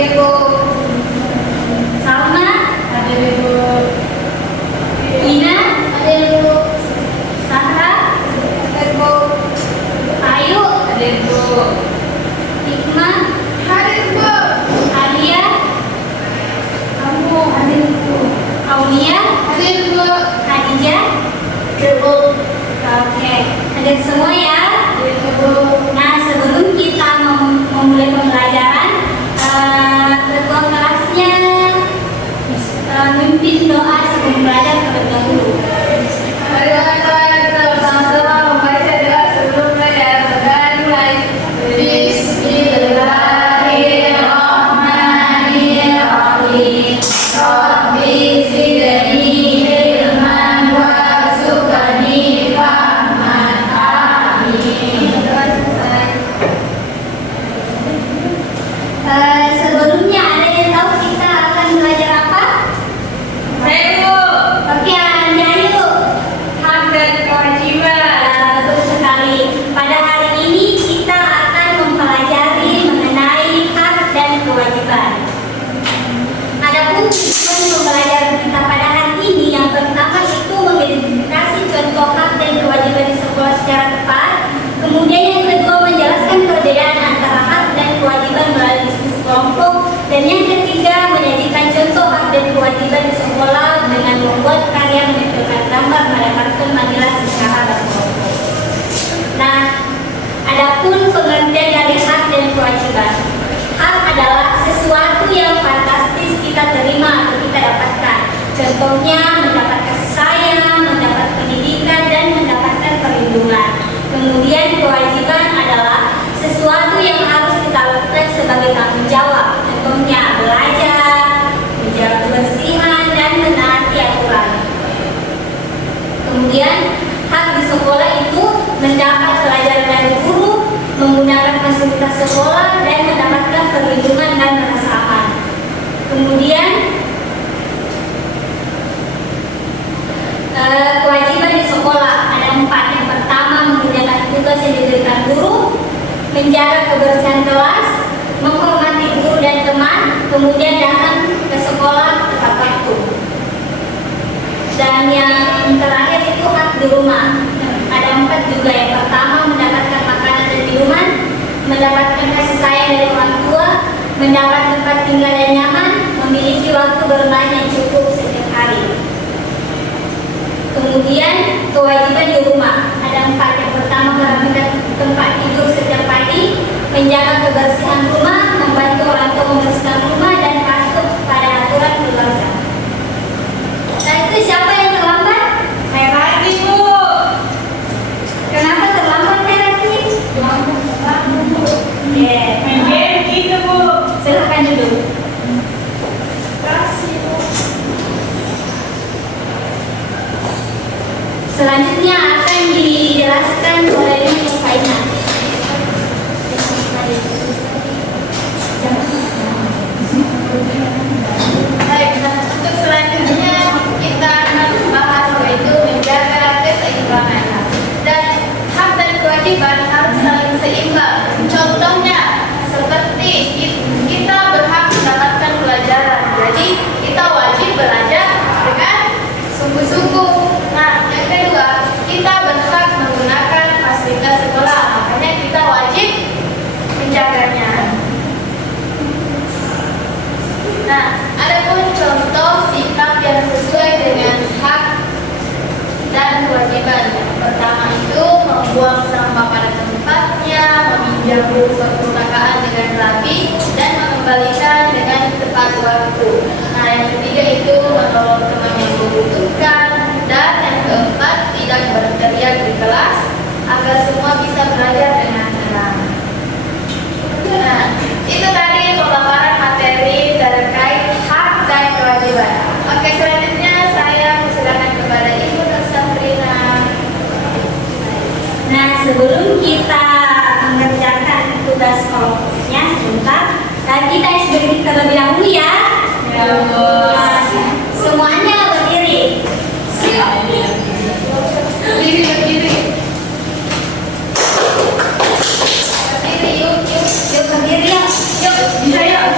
Ibu. Salma, Hadir Ibu. Ina, Hadir Ibu. Sahra, Hadir Bu. Ayu, Hadir Bu. Hikmah, Hadir Bu. Alia, Kamu hadir Bu. Aulia, Hadir Bu. Khadijah. Hadir Bu. Oke, hadir semua ya. Hadir Bu. Nah, sebelum kita memulai pembelajaran, ketua kelasnya memimpin doa sebelum belajar terlebih dahulu. Mari kita bersama-sama membaca doa sebelum belajar. Mulai. Bismillahirrahmanirrahim. Rabbi zidni ilman warzuqni fahman. Amin. Sebelumnya ada yang tahu kita akan belajar apa? Saya Bu. Oke, nyanyi yuk. Hak dan kewajiban. Betul sekali. Pada hari ini kita akan mempelajari mengenai hak dan kewajiban. Adapun tujuan pembelajaran kita pada hari ini yang pertama itu mengidentifikasi contoh hak dan kewajiban di sekolah secara tepat. Kemudian yang kedua menjelaskan perbedaan antara hak dan kewajiban melalui diskusi kelompok. Dan yang ketiga menyajikan contoh hak dan kewajiban di sekolah dengan membuat karya menampilkan gambar pada kartun Manila secara berkelompok. Nah, adapun pengertian dari hak dan kewajiban. Hak adalah sesuatu yang fantastis kita terima atau kita dapatkan. Contohnya mendapat kasih sayang, mendapat pendidikan, dan mendapatkan perlindungan. Kemudian kewajiban adalah sesuatu yang harus kita lakukan sebagai tanggung jawab. Contohnya belajar, menjaga kebersihan, dan menaati aturan. Kemudian hak di sekolah itu mendapat pelajaran dari guru, menggunakan fasilitas sekolah, dan mendapatkan perlindungan dan rasa aman. Kemudian kewajiban di sekolah ada 4. Yang pertama mengerjakan tugas yang diberikan guru, menjaga kebersihan kelas, menghormati guru dan teman, kemudian datang ke sekolah tepat waktu. Dan yang terakhir itu hak di rumah. Ada 4 juga. Yang pertama mendapatkan makanan dan minuman, mendapatkan kasih sayang dari orang tua, mendapat tempat tinggal yang nyaman, memiliki waktu bermain yang cukup setiap hari. Kemudian kewajiban di rumah ada 4. Yang pertama merapikan tempat tidur setiap pagi, menjaga kebersihan rumah, membantu orang tua membersihkan rumah, dan patuh pada aturan keluarga. Nah, itu siapa yang terlambat? Merati Bu. Kenapa terlambat Merati? Main gitu Bu. Silakan duduk. Kasih Bu. Selanjutnya akan dijelaskan oleh Ibu Faina. Baik, untuk selanjutnya kita akan membahas yaitu menjaga keseimbangan. Dan hak dan kewajiban harus saling seimbang. Contohnya seperti kita berhak mendapatkan pelajaran. Jadi kita wajib belajar dengan sungguh-sungguh. Nah, yang kedua, kita berhak menggunakan fasilitas sekolah. Makanya kita wajib menjaganya. Nah, adapun contoh sikap yang sesuai dengan hak dan kewajiban. Yang pertama itu membuang sampah pada tempatnya, meminjam buku perpustakaan dengan rapi, dan mengembalikan dengan tepat waktu. Nah, yang ketiga itu menolong teman yang membutuhkan, dan yang keempat tidak berteriak di kelas agar semua bisa belajar dengan tenang. Nah, itu tadi pemaparan materi terkait hak dan kewajiban. Oke, selanjutnya saya persilakan kepada Ibu Nur Sabrina. Nah, sebelum kita mengerjakan tugas kelompoknya sebentar, kita SBB terlebih dahulu ya. Ya, Bu. Semuanya berdiri. Berdiri, berdiri. Berdiri, yuk, yuk. Yuk berdiri yuk. Yuk, bisa yuk.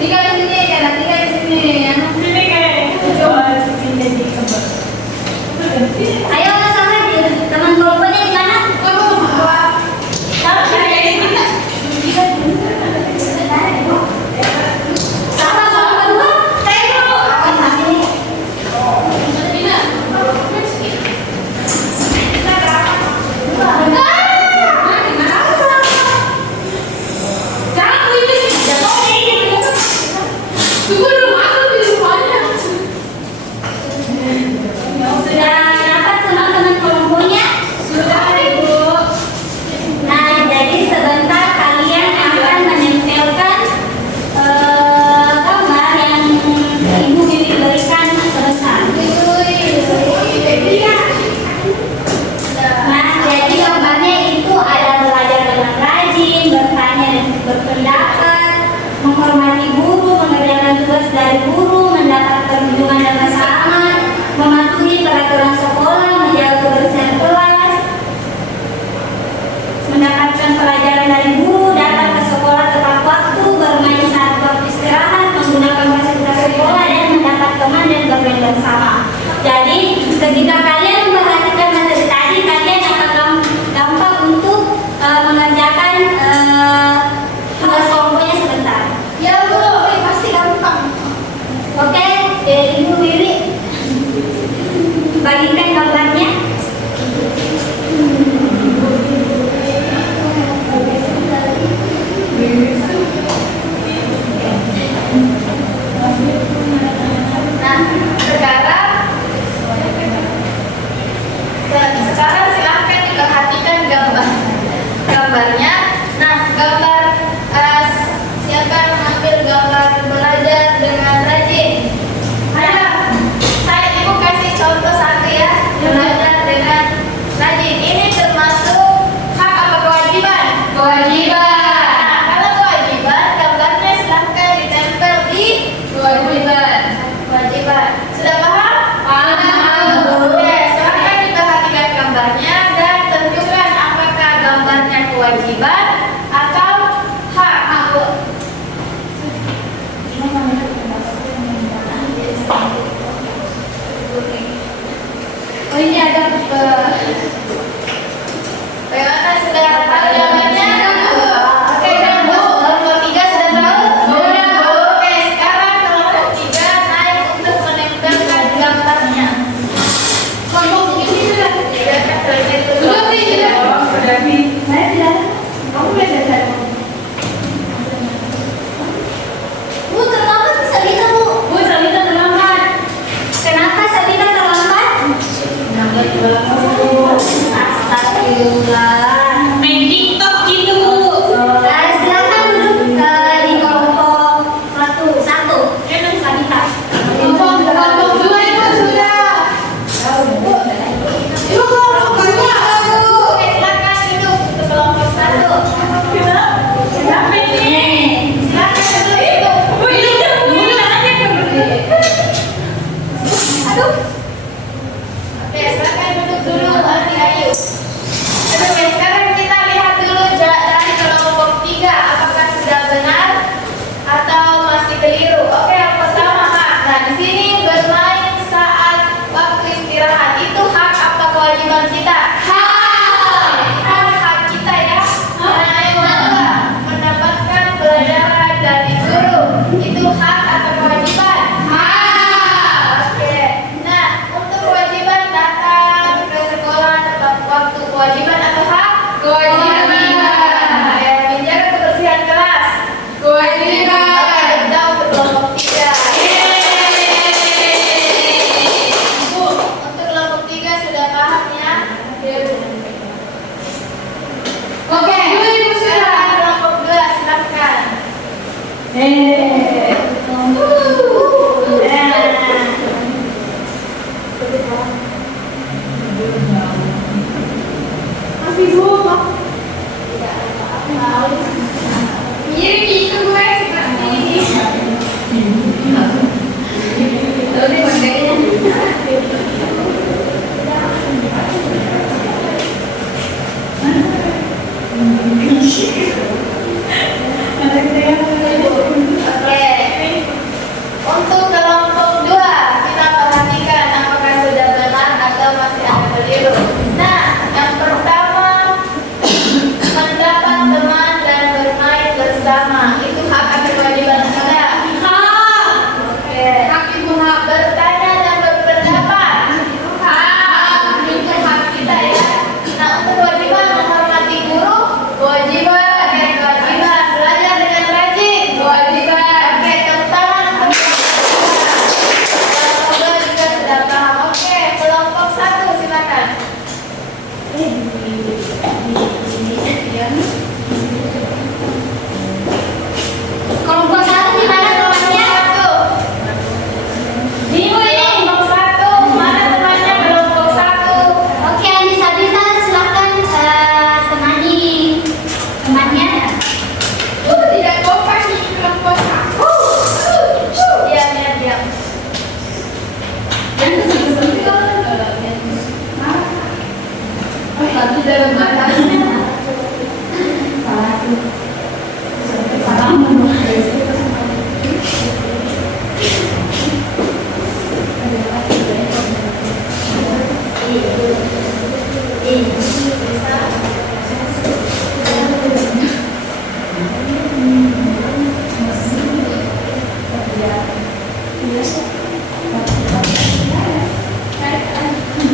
Tinggal di sini, karena tinggal di sini. Sini kayak coba sini di kebun. Ayo sama teman kelompoknya di mana? Sama kelompok kedua? Sudah dapat semua teman kelompoknya? Nah, jadi sebentar kalian akan menempelkan gambar yang Ibu Bibi berikan sebentar. Nah, jadi gambarnya itu ada belajar dengan rajin, bertanya dan berpendapat, menghormati guru, mengerjakan tugas dari guru, mendapat perlindungan dan kesamaan, mematuhi peraturan sekolah, menjaga kebersihan kelas, mendapatkan pelajaran dari guru, datang ke sekolah tepat waktu, bermain saat waktu istirahat, menggunakan fasilitas sekolah, dan mendapat teman dan bermain bersama. Jadi, ketika kalian memperhatikan materi tadi, kalian akan gampang untuk mengerjakan tugas kelompoknya sebentar. Ya Bu, pasti gampang. Oke, Ibu Wiwi bagikan gambarnya. Nah, sekarang silahkan diperhatikan gambarnya. Nah, gambar siapa yang mengambil gambar belajar dengan rajin? Ada. Saya Ibu kasih contoh satu ya, belajar dengan rajin. Ini termasuk hak apa kewajiban? Kewajiban. Nah, kalau kewajiban, gambarnya silahkan ditempel di kewajiban. Kewajiban. Sudah paham? Paham. Oke, silahkan diperhatikan gambarnya dan tentukan apakah gambarnya kewajiban atau hak. Oh, ini ada bagaimana sudah tahu jawabannya? Oke, kelompok 3 sudah tahu? Sudah. Oke, sekarang kelompok 3 naik untuk menempelkan gambarnya. Kelompok ini sudah selesai dulu. Sudah nih. Saya tidak. Kamu belajar. Bu, terlambat Sabina, Bu. Bu, Sabina terlambat. Kenapa Sabina terlambat? Astagfirullah. Main TikTok gitu. Nah, silakan duduk di kelompok satu. Sabina. Kelompok 2 itu sudah. Ibu kelompok 2. Oke, silakan duduk untuk kelompok 1. Kenapa ini? Silakan duduk. Bu, ini Aduh. Oke, silakan duduk dulu, Adi Ayu. Oke, sekarang kita lihat dulu dari kelompok 3 apakah sudah benar atau masih keliru. Oke, yang pertama hak. Nah, di sini bermain saat waktu istirahat itu hak apa kewajiban kita? Hak kita ya. Nah, yang kedua, mendapatkan pelajaran dari guru itu hak atau kewajiban? Oke. Nah, untuk kewajiban datang ke sekolah tepat waktu kewajiban atau hak? Kewajiban. Ya, menjaga kebersihan kelas. Kewajiban. Oke, kita untuk kelompok 3. Untuk kelompok 3 sudah paham ya? Oke. Sekarang kelompok 2 silakan.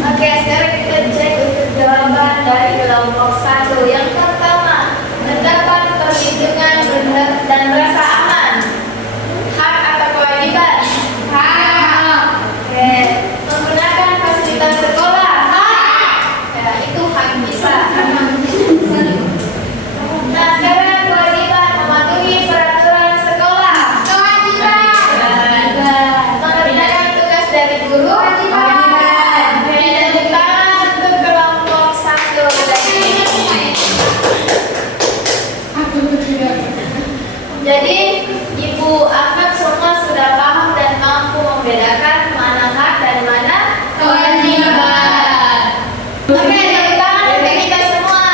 Oke, sekarang kita cek untuk jawaban dari kelompok 1. Yang pertama, terdapat perlindungan dan rasa aman. Hak atau kewajiban? Hak. Oke, menggunakan fasilitas sekolah? Hak. Ya, itu hak bisa. Nah, sekarang kewajiban mematuhi peraturan sekolah. Kewajiban. Mengerjakan tugas dari guru. Kewajiban. Oke, tepuk tangan untuk kelompok 1 tadi. Jadi, Ibu anggap semua sudah paham dan mampu membedakan mana hak dan mana kewajiban. Oke, tepuk tangan untuk kita semua.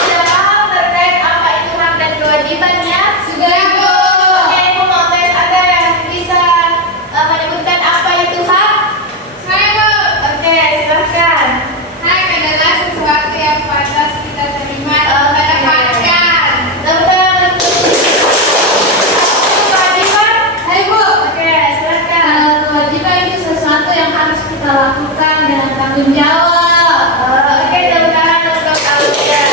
Sudah paham terkait apa itu hak dan kewajibannya? Sudah, Bu. Oke, Ibu mau tes ada yang bisa menyebutkan apa itu hak? Saya, Bu. Oke, silakan. Hak adalah sesuatu yang pantas kita terima dan kita dapatkan. Tepuk tangan untuk kewajiban. Hai, Bu. Oke, silakan. Kewajiban itu sesuatu yang harus kita lakukan dengan tanggung jawab. Oke, tepuk tangan untuk Aulia.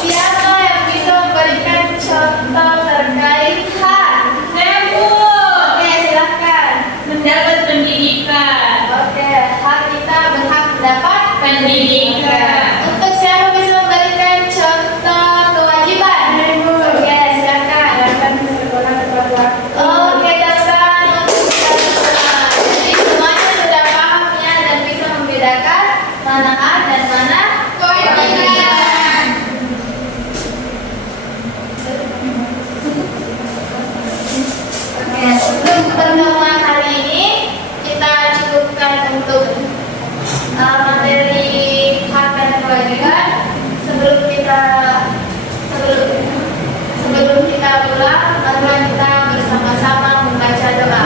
Siapa yang bisa memberikan contoh terkait hak? Saya, Bu. Oke, silakan. Mendapat pendidikan. Oke, hak kita berhak mendapat Pendidikan. Untuk siapa bisa memberikan contoh kewajiban? Oke, silakan. Oke, tepuk tangan untuk kita semua. Jadi semuanya sudah paham ya dan bisa membedakan mana hak dan mana kewajiban. Oke, untuk pertemuan hari ini kita cukupkan untuk materi hak dan kewajiban. Sebelum kita pulang, marilah kita bersama-sama membaca doa.